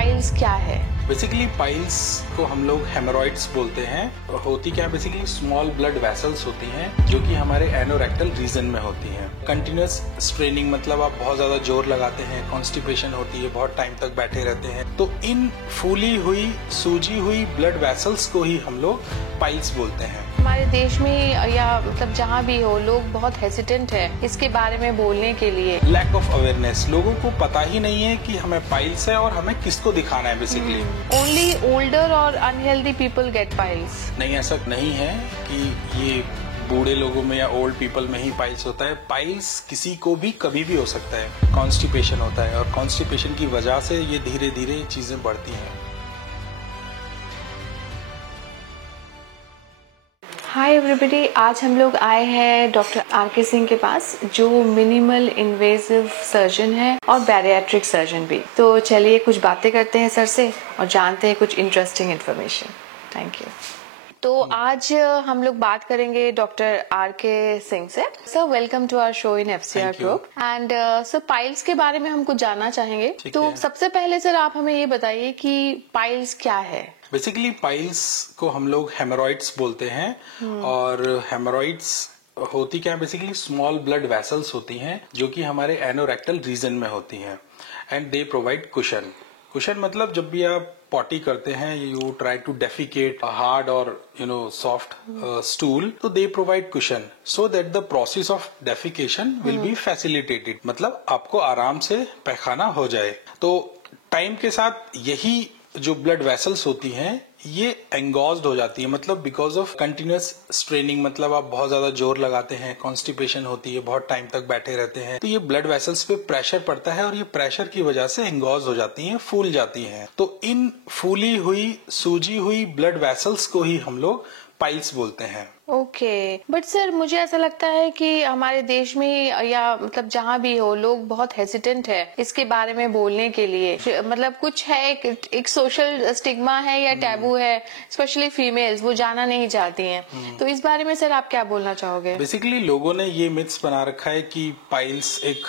Piles क्या है? Basically piles को हम लोग हेमोरॉइड्स बोलते हैं। होती क्या है, बेसिकली स्मॉल ब्लड वेसल्स होती हैं जो कि हमारे एनोरेक्टल रीजन में होती हैं। कंटिन्यूअस स्ट्रेनिंग मतलब आप बहुत ज्यादा जोर लगाते हैं, कॉन्स्टिपेशन होती है, बहुत टाइम तक बैठे रहते हैं, तो इन फूली हुई सूजी हुई ब्लड वेसल्स को ही हम लोग पाइल्स बोलते हैं। हमारे देश में या मतलब जहाँ भी हो, लोग बहुत हेसिटेंट है इसके बारे में बोलने के लिए। लैक ऑफ अवेयरनेस, लोगों को पता ही नहीं है कि हमें पाइल्स है और हमें किसको दिखाना है बेसिकली। ओनली ओल्डर और अनहेल्दी पीपल गेट पाइल्स। नहीं, ऐसा नहीं है कि ये बूढ़े लोगों में या ओल्ड पीपल में ही पाइल्स होता है। पाइल्स किसी को भी कभी भी हो सकता है। कॉन्स्टिपेशन होता है और कॉन्स्टिपेशन की वजह से ये धीरे धीरे चीजें बढ़ती हैं। हाय एवरीबॉडी, आज हम लोग आए हैं डॉक्टर आर.के. सिंह के पास, जो मिनिमल इन्वेजिव सर्जन है और बैरियाट्रिक सर्जन भी। तो चलिए कुछ बातें करते हैं सर से और जानते हैं कुछ इंटरेस्टिंग इन्फॉर्मेशन। Thank you. तो आज हम लोग बात करेंगे डॉक्टर आर.के. सिंह से। Sir, welcome to our show in FCR ग्रुप। एंड सर, पाइल्स के बारे में हम कुछ जानना चाहेंगे। तो सबसे पहले सर आप हमें ये बताइए कि पाइल्स क्या है? बेसिकली पाइल्स को हम लोग हेमोरॉइड्स बोलते हैं। और हेमोरॉइड्स होती क्या है, बेसिकली स्मॉल ब्लड वेसल्स होती हैं जो कि हमारे एनोरेक्टल रीजन में होती हैं। And they provide cushion. Cushion मतलब जब भी आप पॉटी करते हैं, you try to defecate hard और सॉफ्ट स्टूल, तो they provide cushion so that the process of defecation will be facilitated, मतलब आपको आराम से पैखाना हो जाए। तो टाइम के साथ यही जो ब्लड वेसल्स होती हैं ये एंगोज्ड हो जाती है, मतलब बिकॉज ऑफ कंटिन्यूअस स्ट्रेनिंग, मतलब आप बहुत ज्यादा जोर लगाते हैं, कॉन्स्टिपेशन होती है, बहुत टाइम तक बैठे रहते हैं, तो ये ब्लड वेसल्स पे प्रेशर पड़ता है और ये प्रेशर की वजह से एंगोज हो जाती हैं, फूल जाती हैं। तो इन फूली हुई सूजी हुई ब्लड वेसल्स को ही हम लोग पाइल्स बोलते हैं। ओके, बट सर मुझे ऐसा लगता है कि हमारे देश में या मतलब जहाँ भी हो, लोग बहुत हेसिटेंट है इसके बारे में बोलने के लिए। मतलब कुछ है, एक सोशल स्टिग्मा है या टैबू है, स्पेशली फीमेल्स वो जाना नहीं चाहती हैं। तो इस बारे में सर आप क्या बोलना चाहोगे? बेसिकली लोगों ने ये मिथ्स बना रखा है कि पाइल्स एक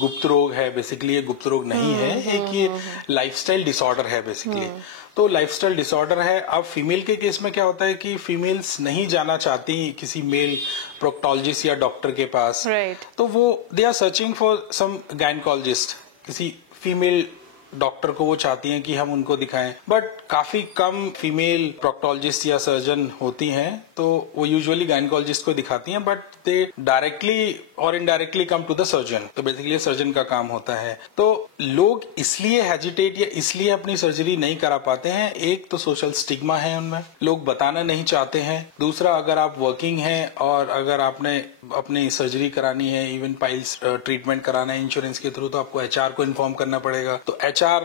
गुप्त रोग है। बेसिकली ये गुप्त रोग नहीं है, एक ये लाइफस्टाइल डिसऑर्डर है बेसिकली। तो लाइफस्टाइल डिसऑर्डर है। अब फीमेल के केस में क्या होता है कि फीमेल्स नहीं जाना चाहती किसी मेल प्रोक्टोलॉजिस्ट या डॉक्टर के पास, तो वो they are searching for some gynaecologist, किसी फीमेल डॉक्टर को वो चाहती हैं कि हम उनको दिखाएं। बट काफी कम फीमेल प्रोक्टोलॉजिस्ट या सर्जन होती हैं, तो वो यूजुअली गायनेकोलॉजिस्ट को दिखाती हैं, बट दे डायरेक्टली और indirectly come to the surgeon. तो बेसिकली सर्जन का काम होता है। तो लोग इसलिए हेजिटेट या इसलिए अपनी सर्जरी नहीं करा पाते हैं। एक तो सोशल स्टिग्मा है उनमें, लोग बताना नहीं चाहते हैं। दूसरा, अगर आप वर्किंग हैं और अगर आपने अपनी सर्जरी करानी है, इवन पाइल्स ट्रीटमेंट कराना है इंश्योरेंस के थ्रू, तो आपको HR को इन्फॉर्म करना पड़ेगा। तो HR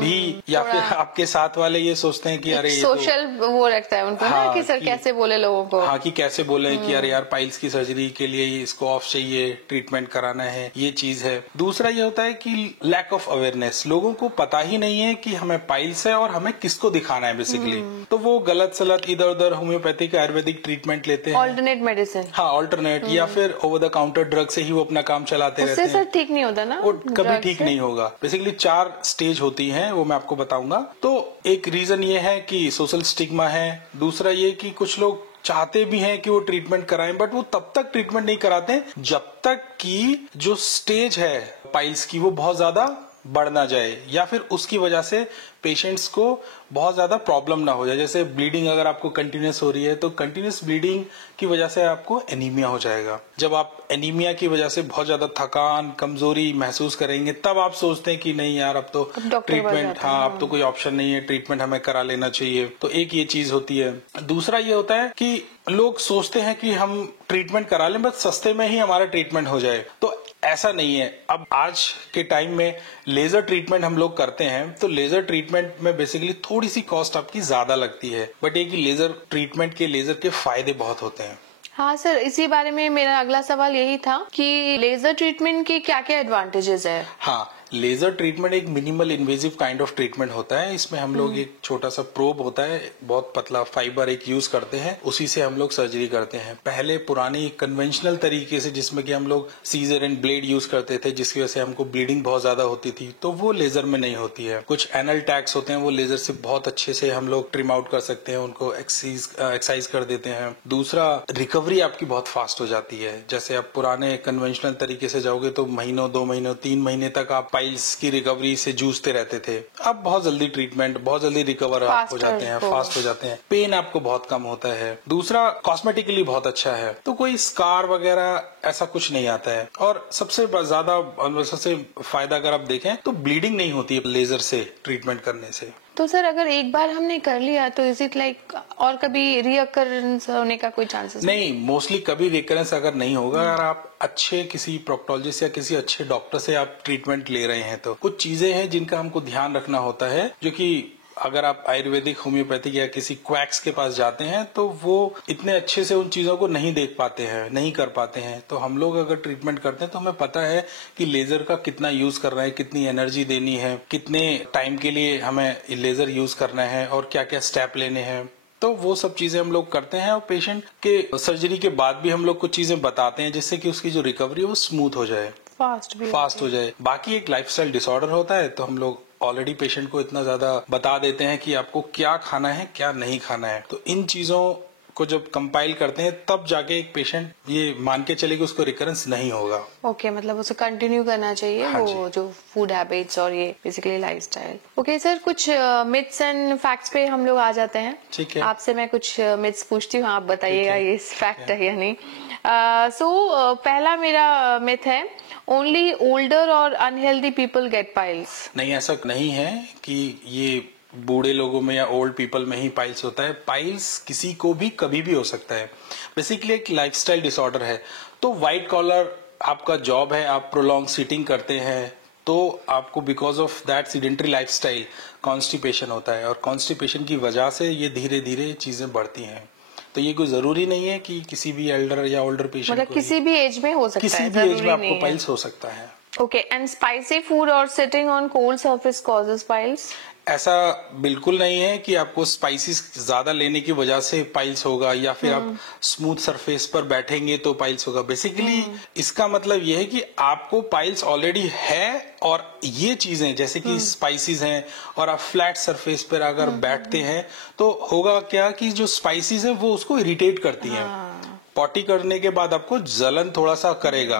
भी या फिर आपके साथ वाले ये सोचते हैं कि अरे ये सोशल वो रखता है उनको, हाँ, कि सर कैसे बोले लोगों को, हाँ, कि कैसे बोले कि अरे यार पाइल्स की सर्जरी के लिए इसको ऑफ चाहिए, ट्रीटमेंट कराना है, ये चीज है। दूसरा ये होता है कि लैक ऑफ अवेयरनेस, लोगों को पता ही नहीं है कि हमें पाइल्स है और हमें किसको दिखाना है बेसिकली। तो वो गलत सलत इधर उधर होम्योपैथिक आयुर्वेदिक ट्रीटमेंट लेते हैं, ऑल्टरनेट मेडिसिन, हाँ ऑल्टरनेट, या फिर ओवर द काउंटर ड्रग से ही वो अपना काम चलाते रहते हैं। सर ठीक नहीं होता ना, वो कभी ठीक नहीं होगा। बेसिकली 4 स्टेज होती हैं, वो मैं आपको बताऊंगा। तो एक रीजन ये है कि सोशल स्टिग्मा है। दूसरा ये कि कुछ लोग चाहते भी हैं कि वो ट्रीटमेंट कराएं, बट वो तब तक ट्रीटमेंट नहीं कराते जब तक कि जो स्टेज है पाइल्स की वो बहुत ज्यादा बढ़ ना जाए, या फिर उसकी वजह से पेशेंट्स को बहुत ज्यादा प्रॉब्लम ना हो जाए। जैसे ब्लीडिंग अगर आपको कंटिन्यूस हो रही है, तो कंटिन्यूस ब्लीडिंग की वजह से आपको एनीमिया हो जाएगा। जब आप एनीमिया की वजह से बहुत ज्यादा थकान, कमजोरी महसूस करेंगे, तब आप सोचते हैं कि नहीं यार अब तो ट्रीटमेंट, हाँ अब तो कोई ऑप्शन नहीं है, ट्रीटमेंट हमें करा लेना चाहिए। तो एक ये चीज होती है। दूसरा ये होता है कि लोग सोचते हैं कि हम ट्रीटमेंट करा लें, बस सस्ते में ही हमारा ट्रीटमेंट हो जाए। तो ऐसा नहीं है। अब आज के टाइम में लेजर ट्रीटमेंट हम लोग करते हैं, तो लेजर ट्रीटमेंट में बेसिकली थोड़ी सी कॉस्ट आपकी ज्यादा लगती है, बट ये कि लेजर ट्रीटमेंट के लेजर के फायदे बहुत होते हैं। हाँ सर, इसी बारे में मेरा अगला सवाल यही था कि लेजर ट्रीटमेंट के क्या क्या एडवांटेजेस है? हाँ, लेजर ट्रीटमेंट एक minimal invasive kind of treatment होता है। इसमें हम लोग एक छोटा सा प्रोब होता है, बहुत पतला फाइबर एक यूज करते हैं, उसी से हम लोग सर्जरी करते हैं। पहले पुरानी कन्वेंशनल तरीके से जिसमें कि हम लोग सीजर एंड ब्लेड यूज करते थे, जिसकी वजह से हमको ब्लीडिंग बहुत ज्यादा होती थी, तो वो लेजर में नहीं होती है। कुछ एनल टैग्स होते हैं, वो लेजर से बहुत अच्छे से हम लोग ट्रिम आउट कर सकते हैं, उनको एक्सरसाइज कर देते हैं। दूसरा, रिकवरी आपकी बहुत फास्ट हो जाती है। जैसे आप पुराने कन्वेंशनल तरीके से जाओगे तो महीनों, 2 महीनों, 3 महीने तक आप पाइल्स की रिकवरी से जूझते रहते थे। अब बहुत जल्दी ट्रीटमेंट, बहुत जल्दी रिकवर आप हो जाते हैं, फास्ट हो जाते हैं, पेन आपको बहुत कम होता है। दूसरा, कॉस्मेटिकली बहुत अच्छा है, तो कोई स्कार वगैरह ऐसा कुछ नहीं आता है। और सबसे ज्यादा सबसे फायदा अगर आप देखें तो ब्लीडिंग नहीं होती है लेजर से ट्रीटमेंट करने से। तो सर अगर एक बार हमने कर लिया तो इज इट लाइक और कभी रिअकरेंस होने का कोई चांसेस नहीं, मोस्टली कभी रिकरेंस अगर नहीं होगा, अगर आप अच्छे किसी प्रोक्टोलॉजिस्ट या किसी अच्छे डॉक्टर से आप ट्रीटमेंट ले रहे हैं। तो कुछ चीजें हैं जिनका हमको ध्यान रखना होता है, जो कि अगर आप आयुर्वेदिक, होम्योपैथिक या किसी क्वैक्स के पास जाते हैं तो वो इतने अच्छे से उन चीजों को नहीं देख पाते हैं, नहीं कर पाते हैं। तो हम लोग अगर ट्रीटमेंट करते हैं तो हमें पता है कि लेजर का कितना यूज करना है, कितनी एनर्जी देनी है, कितने टाइम के लिए हमें लेजर यूज करना है और क्या क्या स्टेप लेने हैं। तो वो सब चीजें हम लोग करते हैं और पेशेंट के सर्जरी के बाद भी हम लोग कुछ चीजें बताते हैं जिससे कि उसकी जो रिकवरी है वो स्मूथ हो जाए, फास्ट हो जाए। बाकी एक लाइफस्टाइल डिसऑर्डर होता है तो हम लोग ऑलरेडी पेशेंट को इतना ज्यादा बता देते हैं कि आपको क्या खाना है, क्या नहीं खाना है। तो इन चीजों को जब कंपाइल करते हैं तब जाके एक पेशेंट ये मान के चले कि उसको रिकरेंस नहीं होगा। ओके, मतलब उसे कंटिन्यू करना चाहिए। हाँ, वो जो फूड हैबिट्स और ये बेसिकली लाइफस्टाइल। ओके सर, कुछ मिथ्स एंड फैक्ट्स पे हम लोग आ जाते हैं। ठीक है, आपसे मैं कुछ मिथ्स पूछती हूँ, आप बताइएगा ये फैक्ट है या नहीं। पहला मेरा मिथ है, ओनली ओल्डर और अनहेल्दी पीपल गेट पाइल्स। नहीं, ऐसा नहीं है कि ये बूढ़े लोगों में या ओल्ड पीपल में ही पाइल्स होता है। पाइल्स किसी को भी कभी भी हो सकता है। बेसिकली एक लाइफस्टाइल डिसऑर्डर है। तो व्हाइट कॉलर आपका जॉब है, आप प्रोलॉन्ग सिटिंग करते हैं, तो आपको because of that sedentary lifestyle constipation होता है, और कॉन्स्टिपेशन की वजह से ये धीरे धीरे चीजें बढ़ती हैं। तो ये कोई जरूरी नहीं है कि किसी भी एल्डर या ओल्डर पेशेंट, मतलब किसी भी एज में हो सकता है, किसी भी एज में आपको पाइल्स हो सकता है। ओके, एंड स्पाइसी फूड और sitting on cold surface causes piles? ऐसा बिल्कुल नहीं है कि आपको स्पाइसेस ज्यादा लेने की वजह से पाइल्स होगा या फिर आप स्मूथ सरफेस पर बैठेंगे तो पाइल्स होगा। बेसिकली इसका मतलब ये है कि आपको पाइल्स ऑलरेडी है, और ये चीजें जैसे कि स्पाइसेस हैं और आप फ्लैट सरफेस पर अगर बैठते हैं तो होगा क्या कि जो स्पाइसेस है वो उसको इरिटेट करती हैं। पॉटी करने के बाद आपको जलन थोड़ा सा करेगा,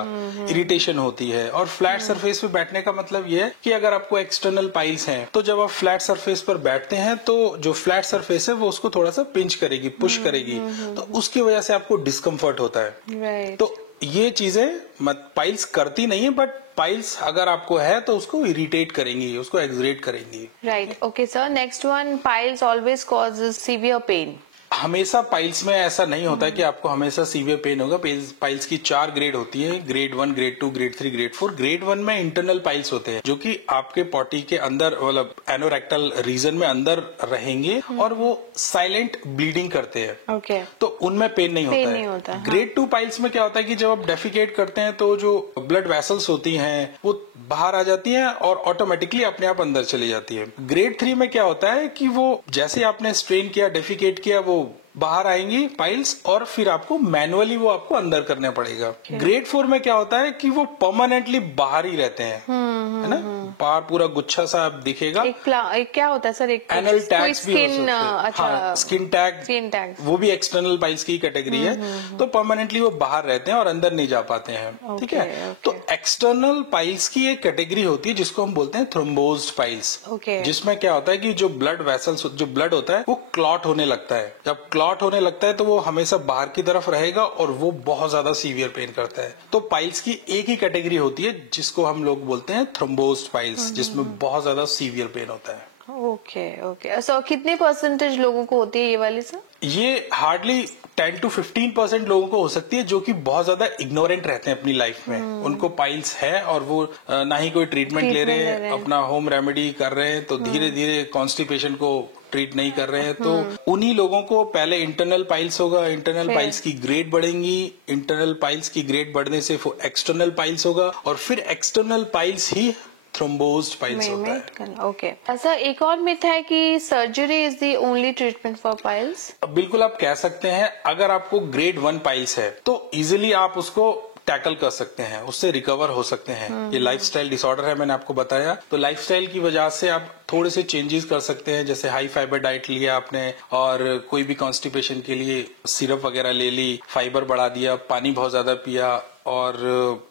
इरिटेशन होती है। और फ्लैट सरफेस पे बैठने का मतलब ये है कि अगर आपको एक्सटर्नल पाइल्स हैं तो जब आप फ्लैट सरफेस पर बैठते हैं तो जो फ्लैट सरफेस है वो उसको थोड़ा सा पिंच करेगी, पुश करेगी, तो उसकी वजह से आपको डिस्कम्फर्ट होता है। तो ये चीजें पाइल्स करती नहीं है, बट पाइल्स अगर आपको है तो उसको इरिटेट करेंगी, उसको एक्सरेट करेंगी। Right, okay sir. Next one, piles always causes severe pain. हमेशा पाइल्स में ऐसा नहीं होता है कि आपको हमेशा सीवियर पेन होगा। पाइल्स की 4 ग्रेड होती है, grade 1, grade 2, grade 3, grade 4। Grade 1 में इंटरनल पाइल्स होते हैं जो कि आपके पॉटी के अंदर, मतलब एनोरेक्टल रीजन में अंदर रहेंगे और वो साइलेंट ब्लीडिंग करते हैं। ओके, तो उनमें पेन नहीं होता है। ग्रेड 2 पाइल्स में क्या होता है कि जब आप डेफिकेट करते हैं तो जो ब्लड वेसल्स होती हैं वो बाहर आ जाती हैं और ऑटोमेटिकली अपने आप अंदर चली जाती है। ग्रेड 3 में क्या होता है कि वो जैसे आपने स्ट्रेन किया, डेफिकेट किया, वो बाहर आएंगी पाइल्स और फिर आपको मैनुअली वो आपको अंदर करना पड़ेगा। ग्रेड 4 में क्या होता है कि वो परमानेंटली बाहर ही रहते हैं, है ना, बाहर पूरा गुच्छा सा आप दिखेगा। एक क्या होता है सर, एक एनल टैग्स भी हो सकते हैं। अच्छा, हाँ, स्किन टैग, वो भी एक्सटर्नल पाइल्स की कैटेगरी है। तो परमानेंटली वो बाहर रहते हैं और अंदर नहीं जा पाते हैं। ठीक है, तो एक्सटर्नल पाइल्स की एक कैटेगरी होती है जिसको हम बोलते हैं थ्रोम्बोज्ड पाइल्स, जिसमें क्या होता है कि जो ब्लड वेसल्स, जो ब्लड होता है वो क्लॉट होने लगता है। जब क्लॉट होने लगता है तो वो हमेशा बाहर की तरफ रहेगा और वो बहुत ज्यादा सीवियर पेन करता है। तो पाइल्स की एक ही कैटेगरी होती है जिसको हम लोग बोलते हैं थ्रोम्बोज्ड पाइल्स, जिसमें बहुत ज्यादा सीवियर पेन होता है। ओके, सो कितने परसेंटेज लोगों को होती है ये वाली सर? ये हार्डली 10 to 15% लोगों को हो सकती है जो कि बहुत ज्यादा इग्नोरेंट रहते हैं अपनी लाइफ में। उनको पाइल्स है और वो ना ही कोई ट्रीटमेंट ले रहे हैं, अपना होम रेमेडी कर रहे हैं, तो धीरे धीरे कॉन्स्टिपेशन को ट्रीट नहीं कर रहे हैं। तो उन्हीं लोगों को पहले इंटरनल पाइल्स होगा, इंटरनल पाइल्स की ग्रेड बढ़ेंगी, इंटरनल पाइल्स की ग्रेड बढ़ने से एक्सटर्नल पाइल्स होगा और फिर एक्सटर्नल पाइल्स ही थ्रोम्बोज्ड पाइल्स होता है। ओके। अच्छा, एक और मिथ है कि surgery is the only treatment for piles. बिल्कुल आप कह सकते हैं, अगर आपको ग्रेड 1 पाइल्स है तो इजिली आप उसको टैकल कर सकते हैं, उससे रिकवर हो सकते हैं। ये लाइफस्टाइल डिसऑर्डर है, मैंने आपको बताया। तो लाइफस्टाइल की वजह से आप थोड़े से चेंजेस कर सकते हैं, जैसे हाई फाइबर डाइट लिया आपने और कोई भी कॉन्स्टिपेशन के लिए सिरप वगैरह ले ली, फाइबर बढ़ा दिया, पानी बहुत ज्यादा पिया और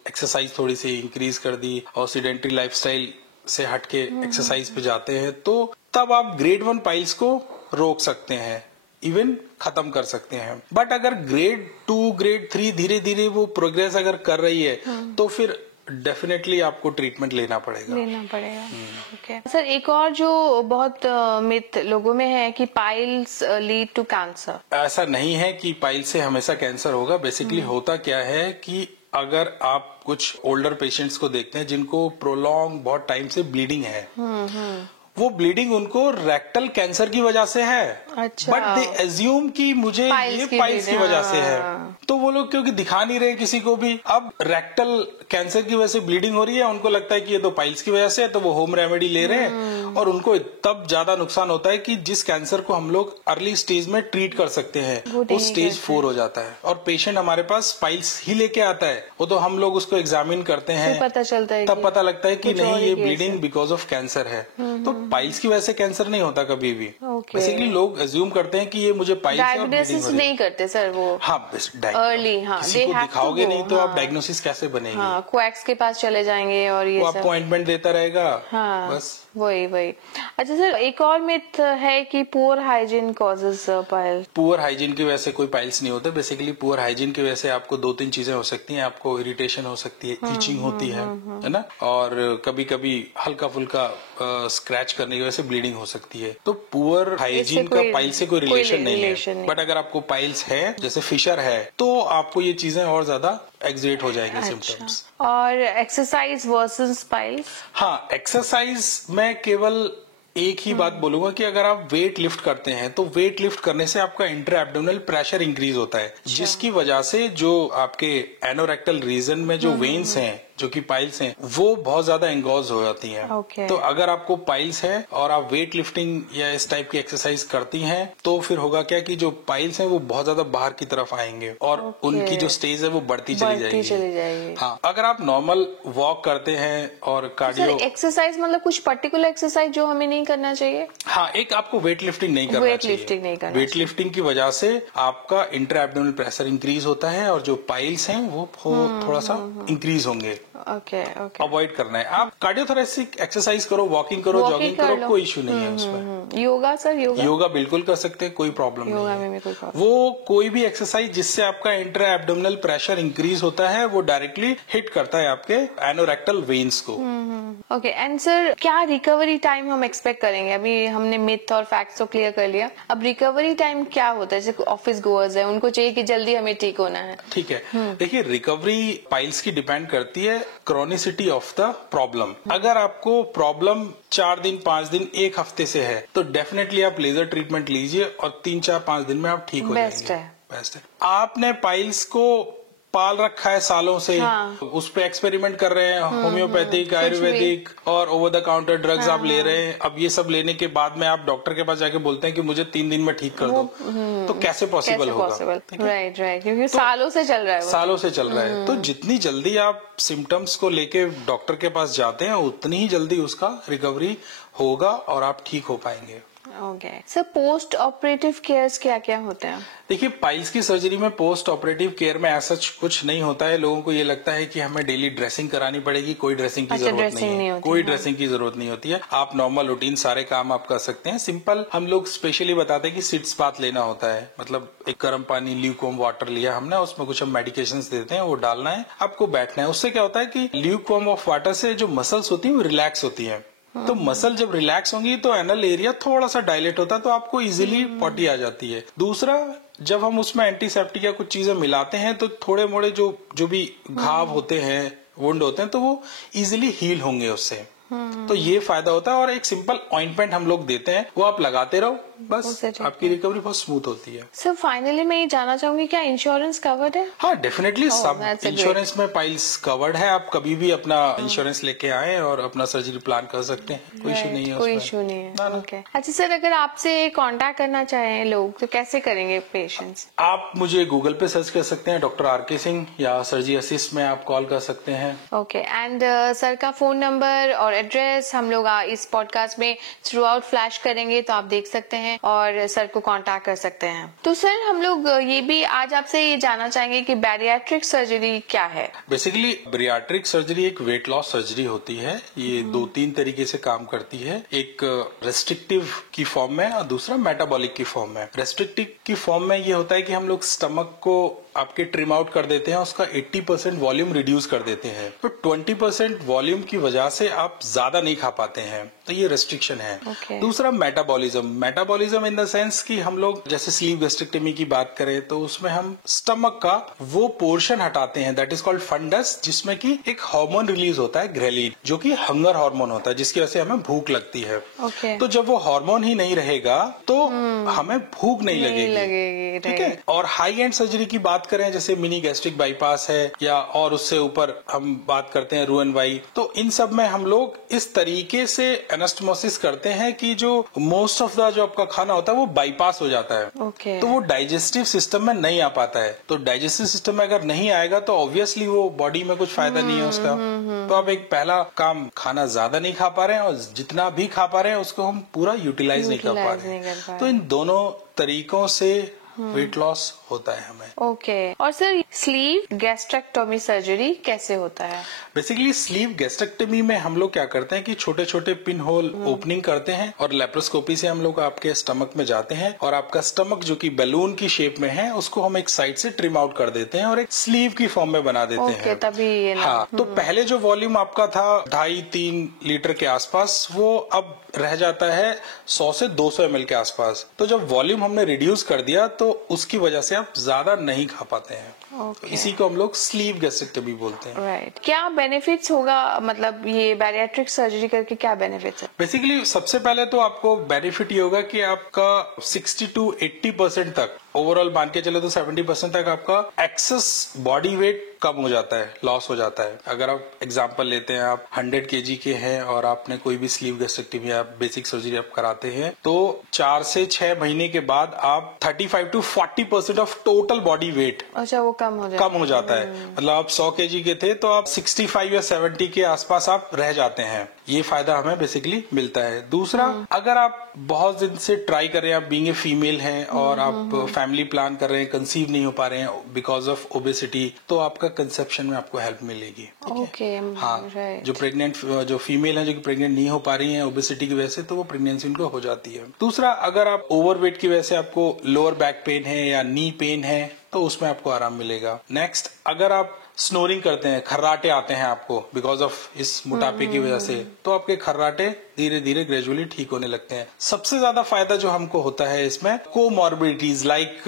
एक्सरसाइज थोड़ी सी इंक्रीज कर दी और सीडेंटरी लाइफस्टाइल से हटके एक्सरसाइज पे जाते हैं, तो तब आप ग्रेड 1 पाइल्स को रोक सकते हैं, इवन खत्म कर सकते हैं। बट अगर ग्रेड 2 ग्रेड 3 धीरे धीरे वो प्रोग्रेस अगर कर रही है तो फिर डेफिनेटली आपको ट्रीटमेंट लेना पड़ेगा। ओके सर, एक और जो बहुत मिथ लोगों में है कि पाइल्स लीड टू कैंसर। ऐसा नहीं है कि पाइल्स से हमेशा कैंसर होगा। बेसिकली होता क्या है कि अगर आप कुछ ओल्डर पेशेंट्स को देखते हैं जिनको प्रोलॉन्ग बहुत टाइम से ब्लीडिंग है, वो ब्लीडिंग उनको रेक्टल कैंसर की वजह से है। अच्छा। बट दे एज्यूम कि मुझे ये पाइल्स की वजह से है, तो वो लोग क्योंकि दिखा नहीं रहे किसी को भी, अब रेक्टल कैंसर की वजह से ब्लीडिंग हो रही है, उनको लगता है कि ये तो पाइल्स की वजह से है, तो वो होम रेमेडी ले रहे हैं और उनको तब ज्यादा नुकसान होता है कि जिस कैंसर को हम लोग अर्ली स्टेज में ट्रीट कर सकते हैं वो स्टेज 4 हो जाता है और पेशेंट हमारे पास पाइल्स ही लेके आता है। वो तो हम लोग उसको एग्जामिन करते हैं, पता चलता है, तब पता लगता है कि नहीं ये ब्लीडिंग बिकॉज ऑफ कैंसर है। तो पाइल्स की वजह से कैंसर नहीं होता कभी भी। बेसिकली लोग एज्यूम करते हैं कि ये मुझे पाइल्स है और डायग्नोसिस नहीं करते सर वो। हाँ, अर्ली, हाँ, किसी को दिखाओगे नहीं तो आप डायग्नोसिस कैसे बनेगी? हाँ, क्वैक्स के पास चले जाएंगे और ये वो आपको ऑइंटमेंट देता रहेगा। हाँ, बस वही। अच्छा सर, एक और मिथ है कि poor hygiene causes piles. Poor hygiene की वजह से कोई पाइल्स नहीं होते। बेसिकली पुअर हाइजीन की वजह से आपको 2-3 चीजें हो सकती हैं। आपको इरिटेशन हो सकती है, ईचिंग होती है ना, और कभी कभी हल्का फुल्का स्क्रैच करने की वजह से ब्लीडिंग हो सकती है। तो पुअर हाइजीन का पाइल्स से कोई रिलेशन नहीं है। बट अगर आपको पाइल्स है, जैसे फिशर है, तो आपको ये चीजें और ज्यादा एग्जिट हो जाएंगे सिम्टम्स। और एक्सरसाइज वर्सेस पाइल्स? हाँ, एक्सरसाइज में केवल एक ही बात बोलूंगा कि अगर आप वेट लिफ्ट करते हैं तो वेट लिफ्ट करने से आपका इंटर एब्डोमिनल प्रेशर इंक्रीज होता है, जिसकी वजह से जो आपके एनोरेक्टल रीजन में जो वेन्स हैं, जो कि पाइल्स हैं, वो बहुत ज्यादा एंगोज हो जाती हैं। तो अगर आपको पाइल्स है और आप वेट लिफ्टिंग या इस टाइप की एक्सरसाइज करती हैं तो फिर होगा क्या कि जो पाइल्स हैं वो बहुत ज्यादा बाहर की तरफ आएंगे और उनकी जो स्टेज है वो बढ़ती चली जाएगी। हाँ, अगर आप नॉर्मल वॉक करते हैं और कार्डियो एक्सरसाइज, मतलब कुछ पर्टिकुलर एक्सरसाइज जो हमें नहीं करना चाहिए? हाँ, एक आपको वेट लिफ्टिंग नहीं करना चाहिए। वेट लिफ्टिंग की वजह से आपका इंटर एब्डोमिनल प्रेशर इंक्रीज होता है और जो पाइल्स हैं वो थोड़ा सा इंक्रीज होंगे। ओके। अवॉइड करना है। आप कार्डियोथोरेसिक एक्सरसाइज करो, वॉकिंग करो, जॉगिंग करो, कोई इशू नहीं है उसमें। Yoga sir? योगा बिल्कुल कर सकते हैं, कोई प्रॉब्लम नहीं है। वो कोई भी एक्सरसाइज जिससे आपका इंटर एब्डोमिनल प्रेशर इंक्रीज होता है वो डायरेक्टली हिट करता है आपके एनोरेक्टल वेन्स को। ओके। एंड सर, क्या रिकवरी टाइम हम एक्सपेक्ट करेंगे? अभी हमने मिथ और फैक्ट्स तो क्लियर कर लिया, अब रिकवरी टाइम क्या होता है? जैसे ऑफिस गोअर्स है, उनको चाहिए कि जल्दी हमें ठीक होना है। ठीक है, देखिए रिकवरी पाइल्स की डिपेंड करती है क्रॉनिसिटी ऑफ द प्रॉब्लम। अगर आपको प्रॉब्लम 4 दिन 5 दिन 1 हफ्ते से है तो डेफिनेटली आप लेजर ट्रीटमेंट लीजिए और 3-4-5 दिन में आप ठीक हो जाएंगे। बेस्ट है। आपने पाइल्स को पाल रखा है सालों से, उस पे एक्सपेरिमेंट कर रहे हैं, होम्योपैथिक, आयुर्वेदिक और ओवर द काउंटर ड्रग्स आप ले रहे हैं। अब ये सब लेने के बाद में आप डॉक्टर के पास जाके बोलते हैं कि मुझे 3 दिन में ठीक कर दो, तो कैसे पॉसिबल होगा? राइट, क्योंकि सालों से चल रहा है। तो जितनी जल्दी आप सिम्टम्स को लेके डॉक्टर के पास जाते हैं उतनी ही जल्दी उसका रिकवरी होगा और आप ठीक हो पाएंगे। Okay sir, post operative cares क्या क्या होते हैं? देखिए, पाइल्स की सर्जरी में पोस्ट ऑपरेटिव केयर में ऐसा कुछ नहीं होता है। लोगों को ये लगता है कि हमें डेली ड्रेसिंग करानी पड़ेगी, कोई ड्रेसिंग की जरूरत नहीं है। कोई ड्रेसिंग की जरूरत नहीं होती है। आप नॉर्मल रूटीन सारे काम आप कर सकते हैं। सिंपल हम लोग स्पेशली बताते हैं कि सिट्स बाथ लेना होता है, मतलब एक गर्म पानी, ल्यूकवार्म वाटर लिया हमने, उसमें कुछ हम मेडिकेशंस देते हैं, वो डालना है, आपको बैठना है। उससे क्या होता है कि ल्यूकवार्म ऑफ वाटर से जो मसल्स होती है वो रिलैक्स होती है। तो मसल जब रिलैक्स होंगी तो एनल एरिया थोड़ा सा डायलेट होता है, तो आपको इजीली पॉटी आ जाती है। दूसरा, जब हम उसमें एंटीसेप्टिक या कुछ चीजें मिलाते हैं तो थोड़े मोड़े जो भी घाव होते हैं, वुंड होते हैं, तो वो इजीली हील होंगे उससे। तो ये फायदा होता है। और एक सिंपल ऑइंटमेंट हम लोग देते हैं, वो आप लगाते रहो, बस आपकी रिकवरी बहुत स्मूथ होती है। सर फाइनली मैं ये जानना चाहूंगी, क्या इंश्योरेंस कवर्ड है? हाँ, डेफिनेटली सब that's a इंश्योरेंस में पाइल्स कवर्ड है। आप कभी भी अपना इंश्योरेंस लेके आए और अपना सर्जरी प्लान कर सकते हैं, कोई इशू नहीं है। कोई इशू नहीं है। ओके, अच्छा सर, अगर आपसे कांटेक्ट करना चाहें लोग तो कैसे करेंगे पेशेंट्स? आप मुझे गूगल पे सर्च कर सकते हैं, डॉक्टर आरके सिंह, या सर्जी असिस्ट में आप कॉल कर सकते हैं। ओके, एंड सर का फोन नंबर और एड्रेस हम लोग इस पॉडकास्ट में थ्रू आउट फ्लैश करेंगे, तो आप देख सकते हैं और सर को कांटेक्ट कर सकते हैं। तो सर हम लोग ये भी आज आपसे ये जानना चाहेंगे कि बैरिएट्रिक सर्जरी क्या है? बेसिकली बैरिएट्रिक सर्जरी एक वेट लॉस सर्जरी होती है। ये 2-3 तरीके से काम करती है। एक रेस्ट्रिक्टिव की फॉर्म में और दूसरा मेटाबॉलिक की फॉर्म में। रेस्ट्रिक्टिव की फॉर्म में ये होता है कि हम लोग स्टमक को आपके ट्रिम आउट कर देते हैं, उसका 80% वॉल्यूम रिड्यूस कर देते हैं, तो 20% वॉल्यूम की वजह से आप ज्यादा नहीं खा पाते हैं, तो ये रेस्ट्रिक्शन है। दूसरा मेटाबॉलिज्म इन द सेंस कि हम लोग जैसे स्लीव गैस्ट्रेक्टमी की बात करें तो उसमें हम स्टमक का वो पोर्शन हटाते हैं, दैट इज कॉल्ड फंडस, जिसमें कि एक हार्मोन रिलीज होता है ग्रेलिन, जो कि हंगर हार्मोन होता है, जिसकी वजह से हमें भूख लगती है। तो जब वो हार्मोन ही नहीं रहेगा तो हमें भूख नहीं लगेगी, ठीक है। और हाई एंड सर्जरी की बात करें, जैसे मिनी गैस्ट्रिक बाईपास है या और उससे ऊपर हम बात करते हैं रोएनवाई, तो इन सब में हम लोग इस तरीके से एनास्टमोसिस करते हैं कि जो मोस्ट ऑफ द जो आपका खाना होता है वो बाईपास हो जाता है। तो वो डाइजेस्टिव सिस्टम में नहीं आ पाता है। तो डाइजेस्टिव सिस्टम में अगर नहीं आएगा तो ऑब्वियसली वो बॉडी में कुछ फायदा नहीं है उसका। तो आप एक पहला काम, खाना ज्यादा नहीं खा पा रहे हैं और जितना भी खा पा रहे हैं उसको हम पूरा यूटिलाइज नहीं कर पा रहे हैं। तो इन दोनों तरीकों से वेट लॉस होता है हमें। ओके, और सर स्लीव गैस्ट्रेक्टोमी सर्जरी कैसे होता है? बेसिकली स्लीव गैस्ट्रेक्टमी में हम लोग क्या करते हैं कि छोटे छोटे पिन होल ओपनिंग करते हैं और लेप्रोस्कोपी से हम लोग आपके स्टमक में जाते हैं और आपका स्टमक जो कि बैलून की शेप में है उसको हम एक साइड से ट्रिम आउट कर देते हैं और एक स्लीव की फॉर्म में बना देते हैं। तभी ये हाँ, तो पहले जो वॉल्यूम आपका था 2.5-3 लीटर के आसपास, वो अब रह जाता है 100 से 200 ml के आसपास। तो जब वॉल्यूम हमने रिड्यूस कर दिया तो उसकी वजह से आप ज्यादा नहीं खा पाते हैं। इसी को हम लोग स्लीव गैस्ट्रेक्टमी बोलते हैं। राइट, क्या बेनिफिट्स होगा, मतलब ये बैरिएट्रिक सर्जरी करके क्या बेनिफिट्स है? बेसिकली सबसे पहले तो आपको बेनिफिट ये होगा कि आपका 60 to 80% तक, ओवरऑल मान के चले तो 70% तक आपका एक्सेस बॉडी वेट कम हो जाता है, लॉस हो जाता है। अगर आप एग्जांपल लेते हैं, आप 100 kg के हैं और आपने कोई भी स्लीव गैस्ट्रेक्टमी या बेसिक सर्जरी आप कराते हैं, तो 4 से 6 महीने के बाद आप 35 to 40% of total body weight, अच्छा, वो कम हो जाता है। मतलब आप 100 kg के थे तो आप 65 या 70 के आसपास आप रह जाते हैं। ये फायदा हमें बेसिकली मिलता है। दूसरा, अगर आप बहुत दिन से ट्राई कर रहे हैं, आप बीइंग ए फीमेल हैं और आप फैमिली प्लान कर रहे हैं, कंसीव नहीं हो पा रहे हैं बिकॉज ऑफ ओबेसिटी, तो आपका कंसेप्शन में आपको हेल्प मिलेगी। हाँ, जो प्रेग्नेंट जो फीमेल है जो कि प्रेग्नेंट नहीं हो पा रही है ओबेसिटी की वजह से, तो वो प्रेगनेंसी उनको हो जाती है। दूसरा, अगर आप ओवरवेट की वजह से आपको लोअर बैक पेन है या नी पेन है तो उसमें आपको आराम मिलेगा। नेक्स्ट, अगर आप स्नोरिंग करते हैं, खर्राटे आते हैं आपको बिकॉज ऑफ इस मोटापे की वजह से, तो आपके खर्राटे धीरे धीरे ग्रेजुअली ठीक होने लगते हैं। सबसे ज्यादा फायदा जो हमको होता है इसमें, कोमॉर्बिडिटीज लाइक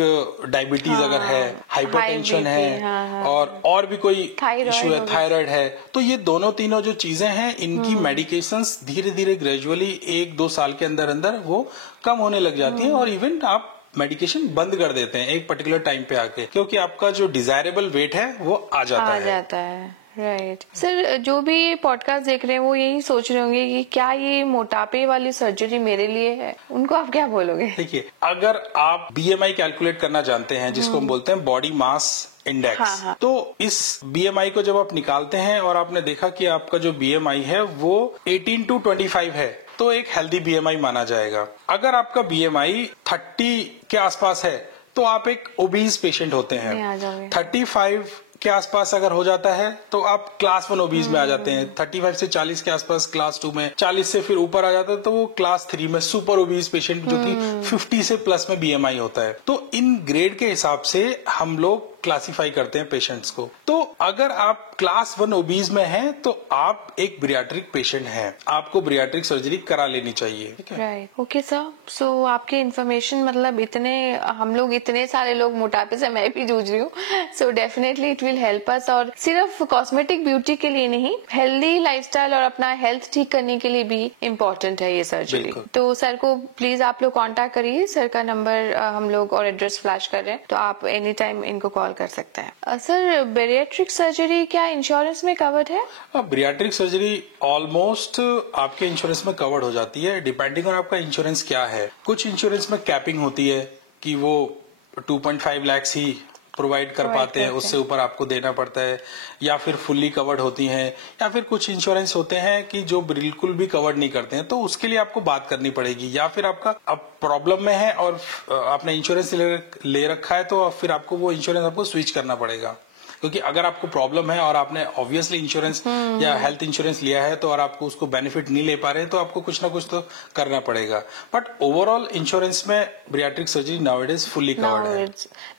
डायबिटीज अगर है, हाइपरटेंशन है, और भी कोई इशू है, थायराइड है, तो ये दोनों तीनों जो चीजें हैं इनकी मेडिकेशंस धीरे धीरे ग्रेजुअली 1-2 साल के अंदर अंदर वो कम होने लग जाती है और इवन आप मेडिकेशन बंद कर देते हैं एक पर्टिकुलर टाइम पे आके, क्योंकि आपका जो डिजायरेबल वेट है वो आ जाता है। राइट सर, जो भी पॉडकास्ट देख रहे हैं वो यही सोच रहे होंगे कि क्या ये मोटापे वाली सर्जरी मेरे लिए है, उनको आप क्या बोलोगे? देखिए, अगर आप BMI कैलकुलेट करना जानते हैं, जिसको हम बोलते हैं बॉडी मास इंडेक्स, तो इस BMI को जब आप निकालते हैं और आपने देखा कि आपका जो BMI है वो 18 to 25 है, तो एक हेल्दी BMI माना जाएगा। अगर आपका BMI 30 के आसपास है तो आप एक ओबीज पेशेंट होते हैं। 35 के आसपास अगर हो जाता है तो आप क्लास 1 ओबीज में आ जाते हैं। 35 से 40 के आसपास क्लास 2 में, 40 से फिर ऊपर आ जाता है तो वो क्लास 3 में सुपर ओबीज पेशेंट, जो कि 50 से प्लस में BMI होता है। तो इन ग्रेड के हिसाब से हम लोग क्लासिफाई करते हैं पेशेंट्स को। तो अगर आप क्लास 1 ओबीज में हैं तो आप एक ब्रियाट्रिक पेशेंट हैं, आपको ब्रियाट्रिक सर्जरी करा लेनी चाहिए। Right, okay sir. सो आपकी इन्फॉर्मेशन मतलब हम लोग इतने सारे लोग मोटापे से मैं भी जूझ रही हूँ, so definitely it will help us. और सिर्फ कॉस्मेटिक ब्यूटी के लिए नहीं, हेल्दी लाइफस्टाइल और अपना हेल्थ ठीक करने के लिए भी इम्पोर्टेंट है ये सर्जरी। तो सर को प्लीज आप लोग कांटेक्ट करिए, सर का नंबर हम लोग और एड्रेस फ्लैश कर रहे हैं, तो आप एनी टाइम इनको कॉल कर सकते हैं। सर बेरिएट्रिक सर्जरी क्या इंश्योरेंस में कवर्ड है? ब्रियाट्रिक सर्जरी ऑलमोस्ट आपके इंश्योरेंस में कवर्ड हो जाती है, डिपेंडिंग ऑन आपका इंश्योरेंस क्या है। कुछ इंश्योरेंस में कैपिंग होती है कि वो 2.5 लाख ही प्रोवाइड कर पाते हैं, उससे ऊपर आपको देना पड़ता है, या फिर फुल्ली कवर्ड होती हैं, या फिर कुछ इंश्योरेंस होते हैं कि जो बिल्कुल भी कवर्ड नहीं करते हैं, तो उसके लिए आपको बात करनी पड़ेगी। या फिर आपका अब प्रॉब्लम में है और आपने इंश्योरेंस ले रखा है तो फिर आपको वो इंश्योरेंस आपको स्विच करना पड़ेगा, क्योंकि अगर आपको प्रॉब्लम है और आपने ऑब्वियसली इंश्योरेंस या हेल्थ इंश्योरेंस लिया है तो और आपको उसको बेनिफिट नहीं ले पा रहे हैं तो आपको कुछ ना कुछ तो करना पड़ेगा। बट ओवरऑल इंश्योरेंस में ब्रियाट्रिक सर्जरी नाउअडेज फुल्ली कवर्ड है।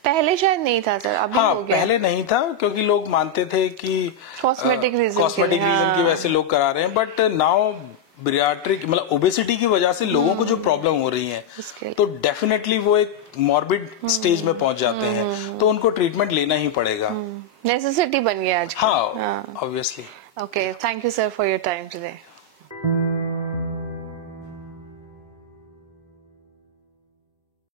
पहले शायद नहीं था सर, अभी हाँ, हो गया। पहले नहीं था क्योंकि लोग मानते थे कि कॉस्मेटिक रीजन की वजह से लोग करा रहे हैं, बट नाउ ब्रियाट्रिक मतलब ओबेसिटी की वजह से लोगों को जो प्रॉब्लम हो रही है तो डेफिनेटली वो एक मॉर्बिड स्टेज में पहुंच जाते हैं, तो उनको ट्रीटमेंट लेना ही पड़ेगा। नेसेसिटी बन गया आज। हाँ, obviously. Okay, thank you sir for your time today.